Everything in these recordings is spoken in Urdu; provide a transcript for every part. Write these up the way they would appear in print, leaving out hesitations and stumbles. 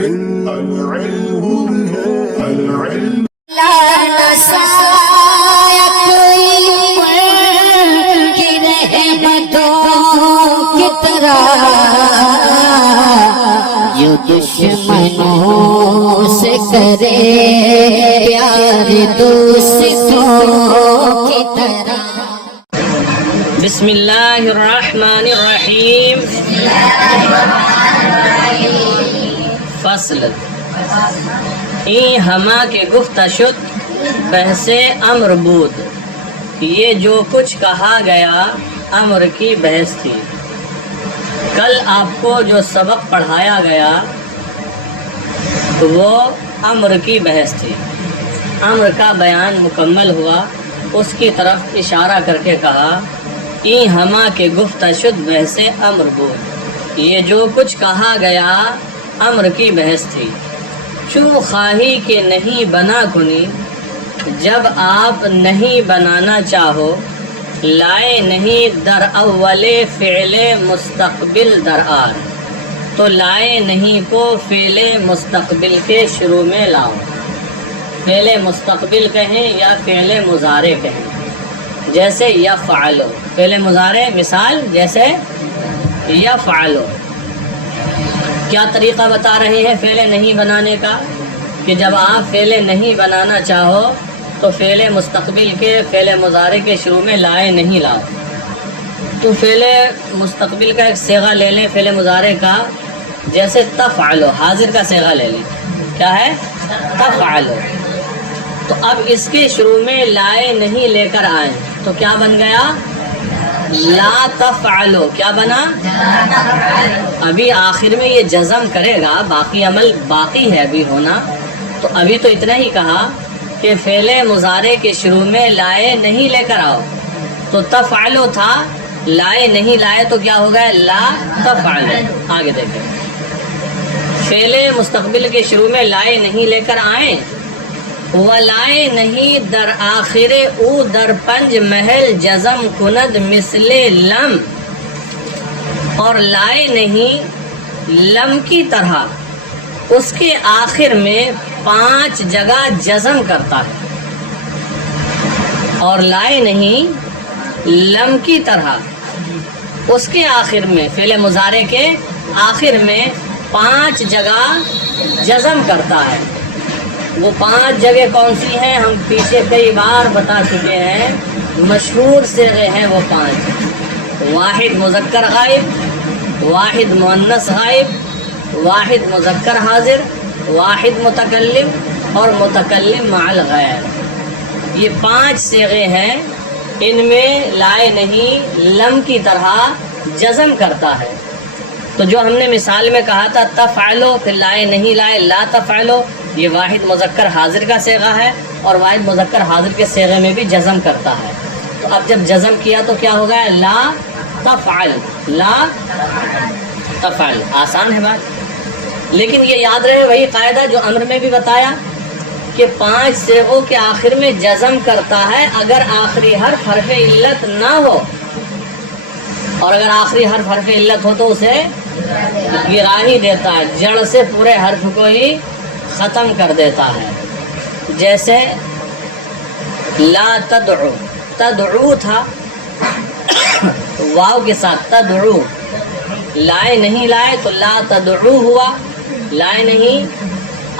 جو دشمنوں سے کرے پیار دوستوں کی طرح. بسم اللہ الرحمن الرحیم. فصل این ہما کے گفتہ شد بحث امر بود. یہ جو کچھ کہا گیا امر کی بحث تھی. کل آپ کو جو سبق پڑھایا گیا وہ امر کی بحث تھی. امر کا بیان مکمل ہوا. اس کی طرف اشارہ کر کے کہا این ہما کے گفتہ شد بحث امر بود. یہ جو کچھ کہا گیا امر کی بحث تھی. چوں خواہی کہ نہیں بنا کنی، جب آپ نہیں بنانا چاہو، لائے نہیں در اول فعل مستقبل در آر. تو لائے نہیں کو فعل مستقبل کے شروع میں لاؤ. فعل مستقبل کہیں یا فعل مضارع کہیں. جیسے یفعلو فعل مضارع، مثال جیسے یفعلو. کیا طریقہ بتا رہے ہیں فعل نہیں بنانے کا؟ کہ جب آپ فعل نہیں بنانا چاہو تو فعل مستقبل کے فعل مضارع کے شروع میں لائے نہیں لاؤ. تو فعل مستقبل کا ایک صیغہ لے لیں فعل مضارع کا. جیسے تفعلو، حاضر کا صیغہ لے لیں. کیا ہے؟ تفعلو. تو اب اس کے شروع میں لائے نہیں لے کر آئیں تو کیا بن گیا؟ لا تفعلو. کیا بنا؟ ابھی آخر میں یہ جزم کرے گا، باقی عمل باقی ہے ابھی ہونا. تو ابھی تو اتنا ہی کہا کہ فعل مضارع کے شروع میں لائے نہیں لے کر آؤ. تو تفعلو تھا، لائے نہیں لائے تو کیا ہو گیا؟ لا تفعلو. آگے دیکھیں، فعل مستقبل کے شروع میں لائے نہیں لے کر آئیں. ولائے نہیں در آخر او در پنج محل جزم کند مثل لم. اور لائے نہیں لم کی طرح اس کے آخر میں 5 جگہ جزم کرتا ہے. اور لائے نہیں لم کی طرح اس کے آخر میں فعل مضارع کے آخر میں 5 جگہ جزم کرتا ہے. وہ 5 جگہ کون سی ہیں؟ ہم پیچھے کئی بار بتا چکے ہیں. مشہور صیغے ہیں وہ 5: واحد مذکر غائب، واحد مؤنث غائب، واحد مذکر حاضر، واحد متکلم اور متکلم مع الغیر. یہ 5 صیغے ہیں. ان میں لائے نہیں لم کی طرح جزم کرتا ہے. تو جو ہم نے مثال میں کہا تھا تفعلو، پھر لائے نہیں لائے لا تفعلو، یہ واحد مذکر حاضر کا صیغہ ہے اور واحد مذکر حاضر کے صیغے میں بھی جزم کرتا ہے. تو اب جب جزم کیا تو کیا ہو گیا؟ لا تفعل. لا تفعل. آسان ہے بات. لیکن یہ یاد رہے وہی قاعدہ جو امر میں بھی بتایا کہ 5 صیغوں کے آخر میں جزم کرتا ہے اگر آخری حرف حرف علت نہ ہو. اور اگر آخری حرف حرف علت ہو تو اسے گرا ہی دیتا ہے، جڑ سے پورے حرف کو ہی ختم کر دیتا ہے. جیسے لا تدعو، تدعو تھا واو کے ساتھ تدعو. لائے نہیں لائے تو لا تدعو ہوا. لائے نہیں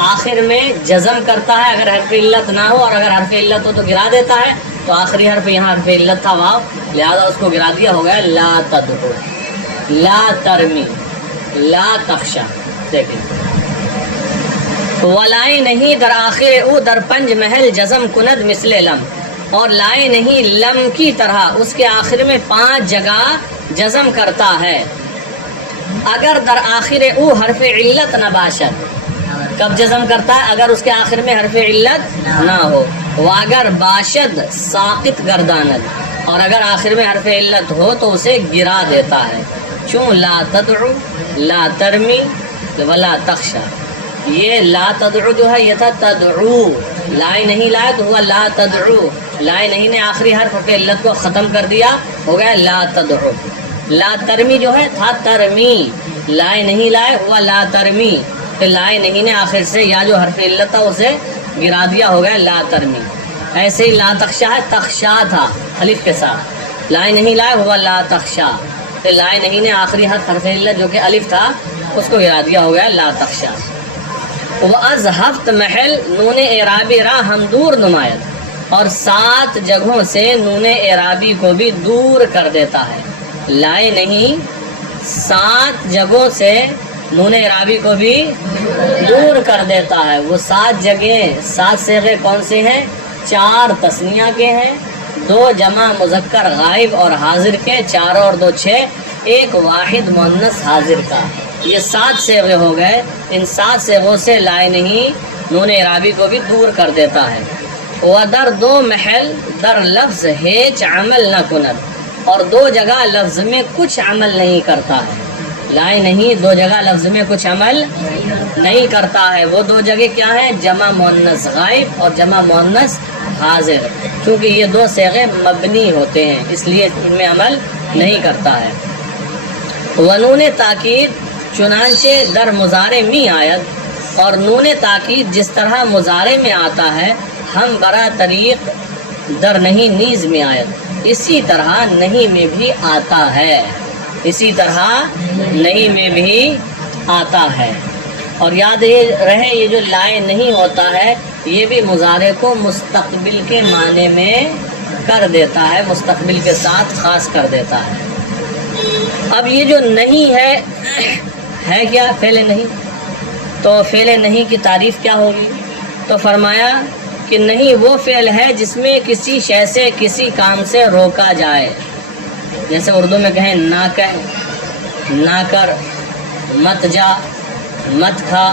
آخر میں جزم کرتا ہے اگر حرف علت نہ ہو، اور اگر حرف علت ہو تو گرا دیتا ہے. تو آخری حرف یہاں حرف علت تھا واو، لہذا اس کو گرا دیا، ہو گیا لا تدعو. لا ترمی، لا تخشا. دیکھیں، ولائے نہیں در آخر او در پنج محل جزم کند مثل لم. اور لائے نہیں لم کی طرح اس کے آخر میں 5 جگہ جزم کرتا ہے اگر در آخر او حرف علت نہ باشد. کب جزم کرتا ہے؟ اگر اس کے آخر میں حرف علت نہ ہو. واگر باشد ساقط گرداند. اور اگر آخر میں حرف علت ہو تو اسے گرا دیتا ہے. چون لا تدعو، لا ترمی ولا تخشا. یہ لا تدعو جو ہے یہ تھا تدعو. لائے نہیں لائے تو ہوا لا تدعو. لائے نہیں نے آخری حرف حرف علت کو ختم کر دیا، ہو گیا لا تدعو. لا ترمی جو ہے تھا ترمی. لائے نہیں لائے ہوا لا ترمی. پھر لائے نہیں نے آخر سے یا جو حرف علت تھا اسے گرا دیا، ہو گیا لا ترمی. ایسے ہی لا تخشا ہے، تخشا تھا الف کے ساتھ، لائے نہیں لائے ہوا لا تخشا. پھر لائے نہیں نے آخری حرف علت جو کہ الف تھا اس کو گرا دیا، ہو گیا لا تخشا. وَأَزْحَفْتَ محل نون اعرابی را ہم دور نمایت، اور 7 جگہوں سے نون اعرابی کو بھی دور کر دیتا ہے. لائے نہیں 7 جگہوں سے نون اعرابی کو بھی دور کر دیتا ہے. وہ 7 جگہیں 7 صیغے کون سے ہیں؟ 4 تثنیہ کے ہیں، 2 جمع مذکر غائب اور حاضر کے، 4 اور 2 6، 1 واحد مؤنث حاضر کا. یہ 7 صیغے ہو گئے. ان 7 صیغوں سے لائے نہیں نون اعرابی کو بھی دور کر دیتا ہے. وَدَر 2 محل در لفظ ہیچ عمل نہ کند، اور 2 جگہ لفظ میں کچھ عمل نہیں کرتا ہے. لائے نہیں 2 جگہ لفظ میں کچھ عمل نہیں کرتا ہے. وہ 2 جگہ کیا ہیں؟ جمع مؤنث غائب اور جمع مؤنث حاضر. چونکہ یہ 2 صیغے مبنی ہوتے ہیں اس لیے ان میں عمل نہیں کرتا ہے. ونون تاکید چنانچہ در مضارع می آیت، اور نون تاکید جس طرح مضارع میں آتا ہے ہم برا طریق در نہیں نیز میں آیت، اسی طرح نہیں میں بھی آتا ہے. اسی طرح نہیں میں بھی آتا ہے. اور یاد رہے یہ جو لائے نہیں ہوتا ہے یہ بھی مضارع کو مستقبل کے معنی میں کر دیتا ہے، مستقبل کے ساتھ خاص کر دیتا ہے. اب یہ جو نہیں ہے کیا؟ فعل نہیں. تو فعل نہیں کی تعریف کیا ہوگی؟ تو فرمایا کہ نہیں وہ فعل ہے جس میں کسی شے سے کسی کام سے روکا جائے. جیسے اردو میں کہیں نہ کہہ، نہ کر، مت جا، مت کھا،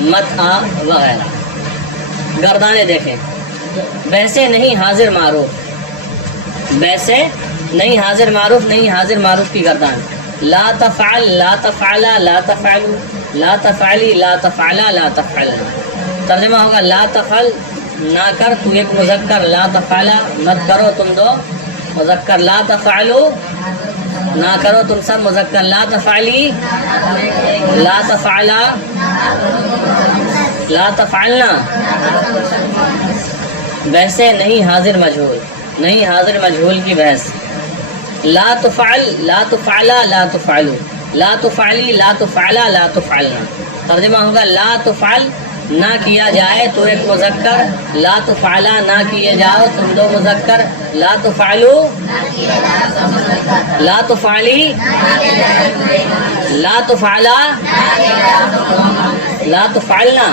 مت آ وغیرہ. گردانے دیکھیں، ویسے نہیں حاضر معروف، ویسے نہیں حاضر معروف، نہیں حاضر معروف کی گردان. لا تفعل، لا تفعلا، لا تفعلوا، لا تفعلی، لا تفعلا، لا تفعلنا. ترجمہ ہوگا لا تفعل نہ کر تو ایک مذکر، لا تفعلا مت کرو تم 2 مذکر، لا تفعلوا نہ کرو تم سب مذکر، لا تفعلی، لا تفعلا، لا تفعلنا. ویسے نہیں حاضر مجہول، نہیں حاضر مجہول کی بحث. لا تفعل، لا تفعلا، لا تفعلوا، لا تفعلی، لا تفعلا، لا تفعلنا. ترجمہ ہوگا لا تفعل نہ کیا جائے تو ایک مذکر، لا تفعلا نہ کیے جاؤ تم 2 مذکر، لا تفعلوا، لا تفعلی، لا تفعلا، لا تفعلنا.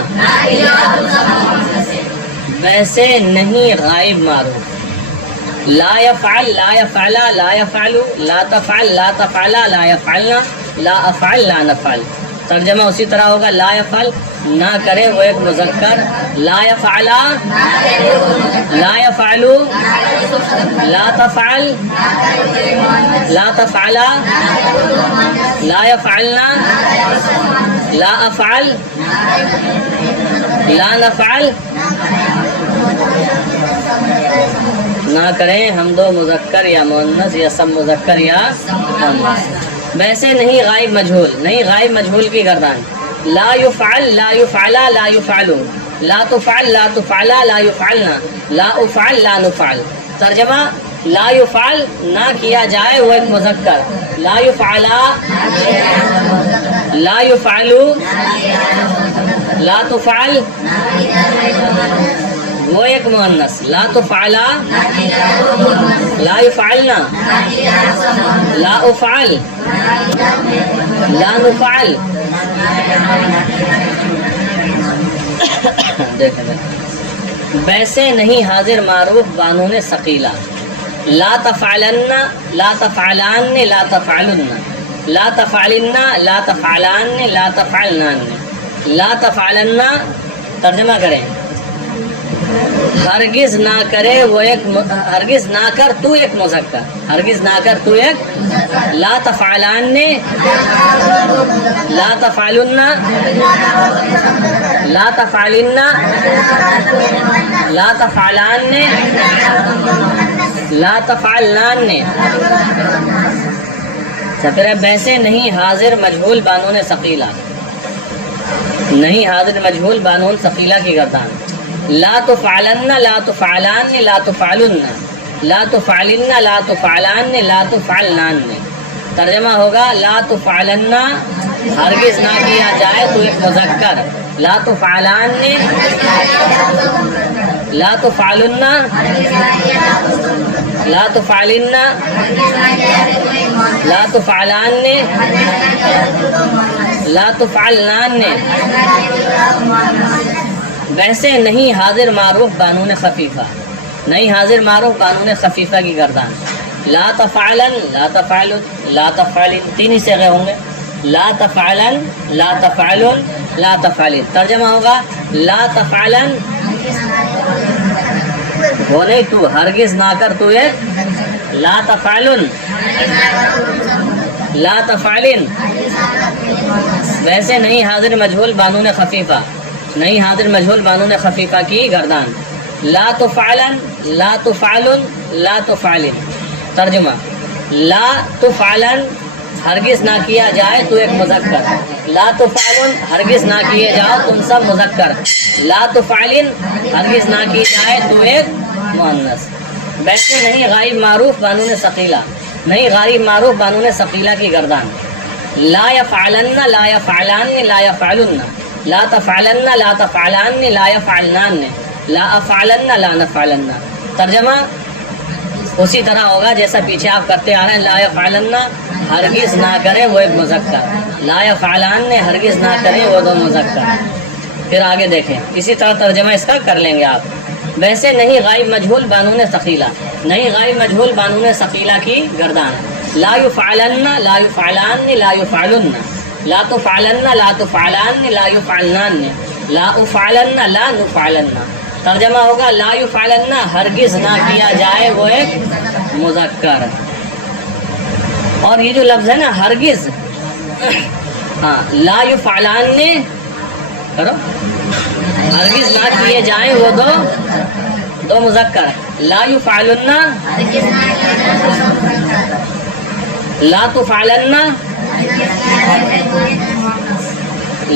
ویسے نہیں غائب معروف. لا يفعل، لا يفعلا، لا يفعلوا، لا تفعل، لا تفعلا، لا يفعلنا، لا افعل، لا نفعل. ترجمہ اسی طرح ہوگا لا يفعل نہ کرے وہ ایک مذکر، لا يفعلا، لا يفعلوا، لا تفعل، لا تفعلا، لا يفعلنا، لا افعل، لا نفعل. نہ کریں ہم 2 مذکر یا مؤنث یا سب مذکر یا مؤنث. ویسے نہیں غائب مجہول، نہیں غائب مجہول کی گردان. لا يفعل، لا يفعلا، لا يفعلوا، لا تفعل، لا تفعلا، لا يفعلنا، لا افعل، لا نفعل. ترجمہ لا يفعل نہ کیا جائے وہ ایک مذکر، لا يفعلا، لا يفعلوا، لا تفعل وہ ایک مؤنث، لا تفعلا، لا يفعلنا، لا افعل، لا نفعل. ویسے نہیں حاضر معروف بانون ثقیلہ. لا تفعلن، لا تفعلان، لا تفعلن، لا تفعلن، لا تفعلان، لا تفعلنان، لا تفعلن. ترجمہ کریں ہرگز نہ کرے وہ ایک، ہرگز نہ کر تو ایک مذکر، ہرگز نہ کر تو ایک. لا تفعلان، لا تفعلن، لا تفعلن، لا تفعلان، لا تفعلنان. پھر ویسے نہیں حاضر مجہول بانون ثقیلہ. نہیں حاضر مجہول بانون ثقیلہ کی گردان. لا تفعلن لا تفعلان لا تفعلن لا تفعلن لا تفعلان لا تفعلنان. ترجمہ ہوگا لا تفعلن ہرگز نہ کیا جائے تو ایک مذکر، لا تفعلان لا تفعلن لا تفعلن لا تفعلان لا تفعلنان. ویسے نہیں حاضر معروف بانون خفیفہ، نہیں حاضر معروف بانون خفیفہ کی گردان. لا تفعلن لا تفعلن لا تفعلن، تین ہی صیغے ہوں گے. لا تفعلن لا تفعلن لا تفعلن. ترجمہ ہوگا لا تفعلن وہ نہیں تو ہرگز نہ کر تو ایک، لا تفعلن لا تفعلن. ویسے نہیں حاضر مجہول بانون خفیفہ، نہیں حاضر مجہول بانون خفیفہ کی گردان. لا تفعلن لا تفعلن لا تفعلن. ترجمہ لا تفعلن ہرگز نہ کیا جائے تو ایک مذکر، لا تفعلن ہرگز نہ کیے جاؤ تم سب مذکر، لا تفعلن ہرگز نہ کی جائے تو ایک مؤنث. ویسے نہیں غائب معروف بانون ثقیلہ، نہیں غائب معروف بانون ثقیلہ کی گردان. لا يفعلن لا يفعلان لا يفعلن لا تفعلن لا تفعلان لا يفعلنان لا افعلن لا نفعلن. ترجمہ اسی طرح ہوگا جیسا پیچھے آپ کرتے آ رہے ہیں. لا يفعلن ہرگز نہ کرے وہ ایک مذکر، لا يفعلان ہرگز نہ کرے وہ دو مذکر. پھر آگے دیکھیں اسی طرح ترجمہ اس کا کر لیں گے آپ. ویسے نہیں غائب مجہول بانون ثقیلہ، نہیں غائب مجہول بانون ثقیلہ کی گردان. لا يفعلن لا يفعلان لا يفعلن لا تفعلن لا تفعلان لا يفعلنان لا افعلن لا نفعلن. ترجمہ ہوگا لا يفعلن ہرگز نہ کیا جائے وہ ایک مذکر. اور یہ جو لفظ ہے نا ہرگز، ہاں لا يفعلان کرو ہرگز نہ کیے جائیں وہ دو مذکر. لا يفعلن لا تفعلن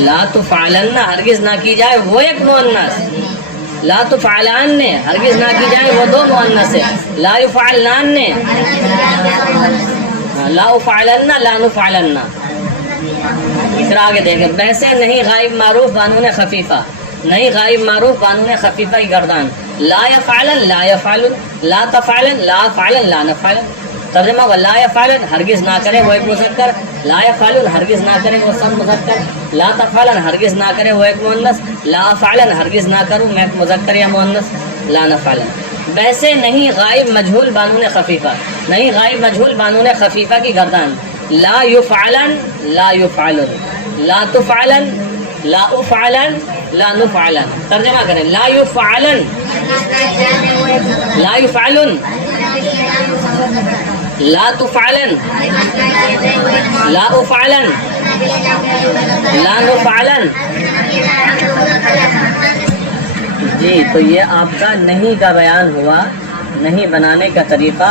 لا تفعلن ہرگز نہ کی جائے وہ ایک مؤنث. لا تفعلان ہرگز نہ کی جائے وہ دو مؤنث ہے. لا يفعلنان لا افعلن لا نفعلن. پھر آگے دیکھیں ویسے نہیں غائب معروف بانون خفیفہ، نہیں غائب معروف بانون خفیفہ کی گردان. لا يفعلن لا يفعلن لا تفعلن لا افعلن لا نفعلن. ترجمہ ہوگا لا يفعلن ہرگز نہ کرے وہ ایک مذکر، لا يفعلن ہرگز نہ کرے وہ سب مذکر، لا تفعلن ہرگز نہ کرے وہ ایک مؤنث، لا افعلن ہرگز نہ کروں میں ایک مذکر یا مؤنث، لا نفعلن. ویسے نہیں غائب مجہول بانون خفیفہ، نہیں غائب مجہول بانون خفیفہ کی گردان. لا يفعلن لا يفعلن لا تفعلن لا افعلن لا نفعلن. ترجمہ کریں لا يفعلن لا يفعلن لا تفعلن لا افعلن لا نفعلن. جی تو یہ آپ کا نہیں کا بیان ہوا، نہیں بنانے کا طریقہ.